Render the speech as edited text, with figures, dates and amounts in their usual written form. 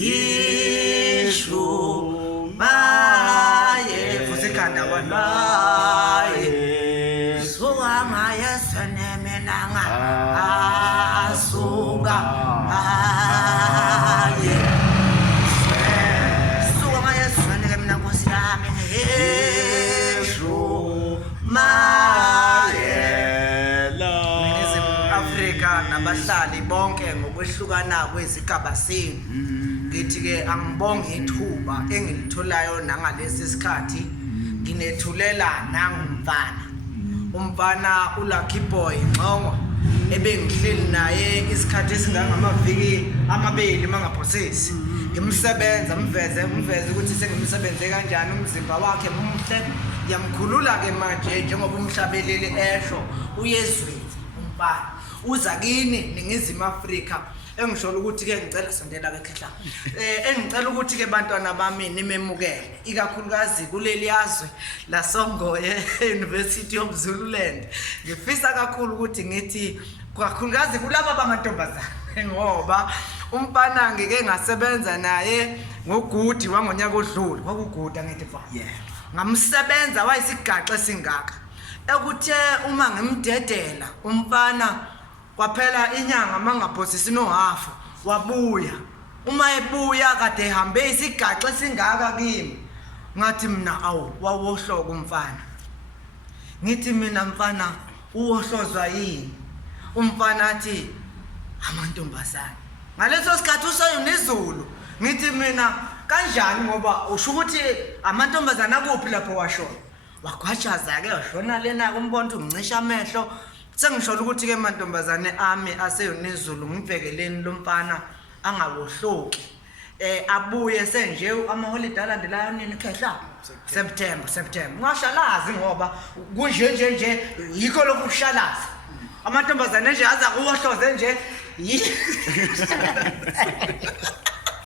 Ishumaye fusikanda wanaye suanga yesene menanga asuga aye suanga yesene menanga kusirame Ishumaye Afrika nabahlali bonke ngokwehlukana kwezigaba senu ngithi ke angibonge ithuba engilitholayo nangalesi sikhathi nginethulela umfana uLucky Boy Ngxongo ebengihleli naye isikhathi esingangamaviki amabili mangaphosisi ngimsebenza mveze ukuthi sengimsebenze kanjani umzimba wakhe muhle yamkhulula ke manje njengoba umhlabeleli esho uyezweni umfana uza kini ningizimu Afrika engisho ukuthi ke ngicela sondela ke khehla engicela ukuthi ke bantwana bami nimemukele ikakhulukazi kuleli yazwe la Songoye University of Zululand ngifisa kakhulu ukuthi ngithi kakhulukazi kulabo bamantombazana ngoba umfana ngeke ngasebenza naye ngogudi wangonyaka odlule kwakuguda ngithi fa ngamsebenza wayisigaxa singaka ekuthe uma ngimdedela umfana kwaphela inyanga mangaphosisi nohafu wabuya uma ebuya kade ehambe isigaxa singaka kimi ngathi mina awu wawohloka umfana ngithi mina mfana uwohlozwa yini umfana athi amantombazana ngaleso sikhathi usayunizulu ngithi mina kanjani ngoba usho ukuthi amantombazana kuphi lapho washona wagwajaza ke washona lena kumbona ungicisha amehlo sengishola ukuthi ke mantombazane ami aseyonizulu ngibhekeleni lomfana angawohloki abuye senje amaholiday alandelayo nini khehla September ngashalazi ngoba kunje yikho lokushalaza amantombazane nje aza kuwohloze nje